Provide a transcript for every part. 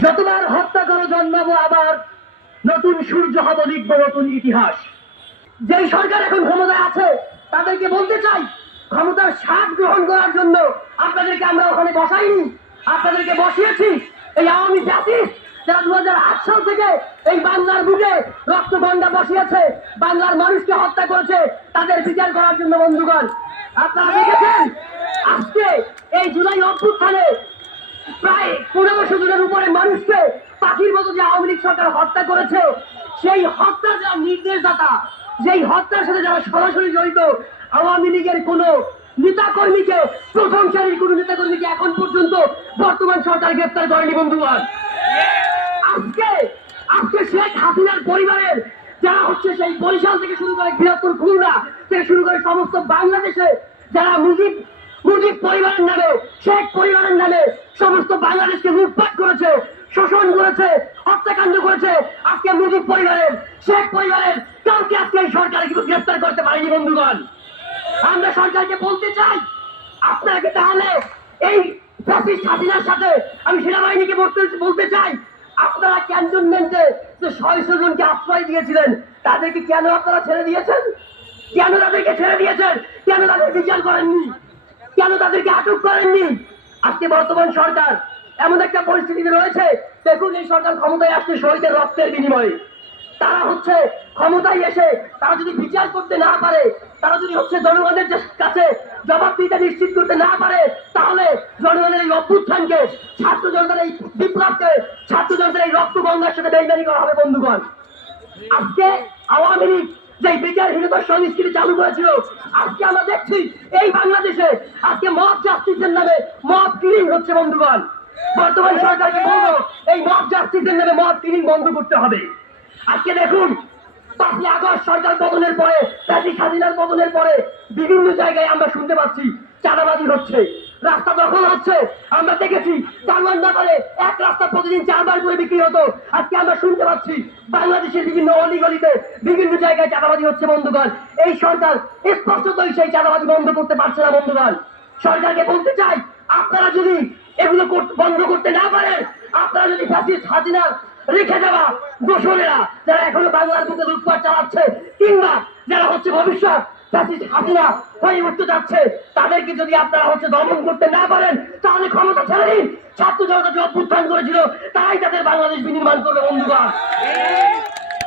যতবার হত্যা করো জন্মাবো আবার নতুন সূর্য হব লিখব নতুন ইতিহাস। যেই সরকার এখন ক্ষমতায় আছে, তাদেরকে বলতে চাই, ক্ষমতার স্বাদ গ্রহণ করার জন্য আপনাদেরকে আমরা ওখানে বসাইনি, আপনাদেরকে বসিয়েছি। এই আওয়ামী জাতিস যারা দু সাল থেকে এই বাংলার বুকে রক্ত রক্তগন্ডা বসিয়েছে, বাংলার মানুষকে হত্যা করেছে, তাদের বিচার করার জন্য বন্ধুগণ, আপনারা দেখেছেন? আজকে এই জুলাই অভ্যুত্থানে প্রায় পনেরোশো জনের উপরে মানুষকে পাখির মতো যে আওয়ামী লীগ সরকার হত্যা করেছে, সেই হত্যার যারা নির্দেশদাতা, যেই হত্যার সাথে যারা সরাসরি জড়িত, আওয়ামী লীগের কোন নেতা কর্মীকে প্রথম সারির কোন নেতা কর্মীকে এখন পর্যন্ত বর্তমান সরকার গ্রেপ্তার করেনি বন্ধুগণ। আজকে আজকে শেখ হাসিনার পরিবারের যারা হচ্ছে সেই বরিশাল থেকে শুরু করে বৃহত্তর খুলনা থেকে শুরু করে সমস্ত বাংলাদেশে যারা মুজিব মুজিব পরিবারের নামে, শেখ পরিবারের নামে সমস্ত বাংলাদেশকে লুটপাট করেছে, শোষণ করেছে, হত্যাকাণ্ড করেছে। আজকে মুজিব পরিবারের, শেখ পরিবারের কাউকে আজকে এই সরকার কিন্তু গ্রেপ্তার করতে পারেনি বন্ধুগণ। আমরা সরকারকে বলতে চাই, আপনাকে তাহলে এই ফ্যাসিস্ট হাসিনার সাথে আমি সেনাবাহিনীকে বলতে বলতে চাই, আপনারা ক্যান্টনমেন্টে যে ছয়শো জনকে আশ্রয় দিয়েছিলেন, তাদেরকে কেন আপনারা ছেড়ে দিয়েছেন? কেন তাদেরকে ছেড়ে দিয়েছেন? কেন তাদের বিচার করেননি? কেন তাদেরকে আটক করেননি? আজকে বর্তমান সরকার এমন একটা পরিস্থিতিতে রয়েছে, দেখুন এই সরকার ক্ষমতায় আসছে শহীদের রক্তের বিনিময়ে। তারা হচ্ছে ক্ষমতায় এসে, তারা যদি বিচার করতে না পারে, তারা যদি হচ্ছে জনগণের কাছে জবাবদিহিতা নিশ্চিত করতে না পারে, তাহলে জনগণের এই অভ্যুত্থানকে, ছাত্র জনতার এই বিপ্লবকে, ছাত্র জনতার এই রক্ত গঙ্গার সাথে বেইমানি করা হবে বন্ধুগণ। আজকে আওয়ামী লীগ যে বিচারহীনতার সংস্কৃতি চালু করেছিল, আজকে আমরা দেখছি এই বাংলাদেশে আজকে মব জাস্টিসের নামে মব কিলিং হচ্ছে বন্ধুগণ। বর্তমান সরকারকে বলব, এই মব জাস্টিসের নামে মব কিলিং বন্ধ করতে হবে। আজকে দেখুন, পাঁচই আগস্ট সরকার পতনের পরে প্রাচী স্বাধীনার পতনের পরে বিভিন্ন জায়গায় আমরা শুনতে পাচ্ছি, চাঁদাবাজি হচ্ছে। রাস্তা দখল হচ্ছে। আমরা দেখেছি করে এক রাস্তা প্রতিদিন চারবার করে বিক্রি হতো। আজকে আমরা শুনতে পাচ্ছি বাংলাদেশের বিভিন্ন অলিগলিতে বিভিন্ন জায়গায় চাঁদাবাজি হচ্ছে বন্ধুগণ। এই সরকার স্পষ্টতই সেই চাঁদাবাজি বন্ধ করতে পারছে না বন্ধুগণ। সরকারকে বলতে চাই, আপনারা যদি এগুলো বন্ধ করতে না পারেন, আপনারা যদি ফ্যাসিস্ট হাসিনার রেখে দেওয়া দোষরেরা যারা এখনও বাংলার বুকে লুটপাট চালাচ্ছে, কিংবা যারা হচ্ছে ভবিষ্যৎ যাচ্ছে। তাদেরকে যদি আপনারা হচ্ছে দমন করতে না পারেন, তাহলে ক্ষমতা ছেড়ে দিন। ছাত্র জনতা যে অভ্যুত্থান করেছিল তাই তাদের বাংলাদেশ বিনির্মাণ করবে, বন্ধুগণ।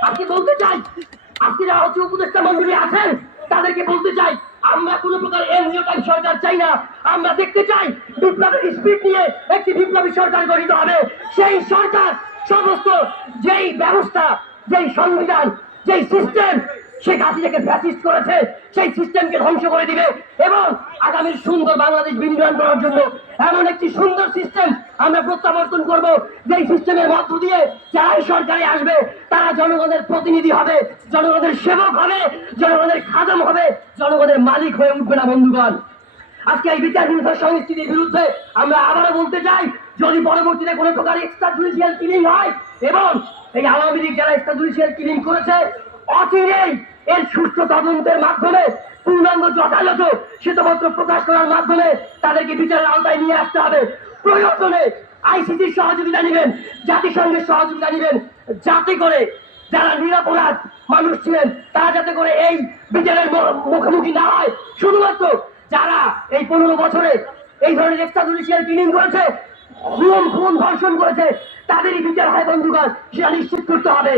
আজকে বলতে চাই? আজকে যারা হচ্ছে উপদেষ্টা মন্ত্রী আছেন, তাদেরকে বলতে চাই, আমরা কোনো প্রকার এনজিও টাইপ সরকার চাই না। আমরা দেখতে চাই বিপ্লবের স্পিড নিয়ে একটি বিপ্লবী সরকার গঠিত হবে। সেই সরকার সমস্ত যেই ব্যবস্থা, যেই সংবিধান, যেই সিস্টেম শেখ হাসিনাকে ফ্যাসিস্ট করেছে, সেই সিস্টেমকে ধ্বংস করে দিবে এবং আগামীর সুন্দর বাংলাদেশ বিনির্মাণ করার জন্য এমন একটি সুন্দর সিস্টেম আমরা প্রত্যাবর্তন করব, যেই সিস্টেমের মধ্য দিয়ে যারাই সরকারে আসবে, তারা জনগণের প্রতিনিধি হবে, জনগণের সেবক হবে, জনগণের খাদম হবে, জনগণের মালিক হয়ে উঠবে না, বন্ধুগণ। আজকে এই বিচারহীনতার সংস্কৃতির বিরুদ্ধে আমরা আবারও বলতে চাই, যদি পরবর্তীতে কোনো প্রকার এক্সট্রা জুডিশিয়াল কিলিং হয়, এবং এই আওয়ামী লীগ যারা এক্সট্রা জুডিশিয়াল কিলিং করেছে অচিরেই এর সুষ্ঠু তদন্তের মাধ্যমে, পূর্ণাঙ্গ যথাযথ শ্বেতপত্র প্রকাশ করার মাধ্যমে তাদেরকে বিচারের আওতায় নিয়ে আসতে হবে। প্রয়োজনে আইসিসির সহযোগিতা নেবেন, জাতিসংঘের সহযোগিতা নেবেন, যাতে করে যারা নিরাপরাধ মানুষ ছিলেন, তারা যাতে করে এই বিচারের মুখোমুখি না হয়। শুধুমাত্র যারা এই পনেরো বছরে এই ধরনের এক্সট্রা জুডিশিয়াল কিলিং করেছে খুন খুন ধর্ষণ করেছে, তাদেরই বিচার হয় বন্ধুগণ, সেটা নিশ্চিত করতে হবে।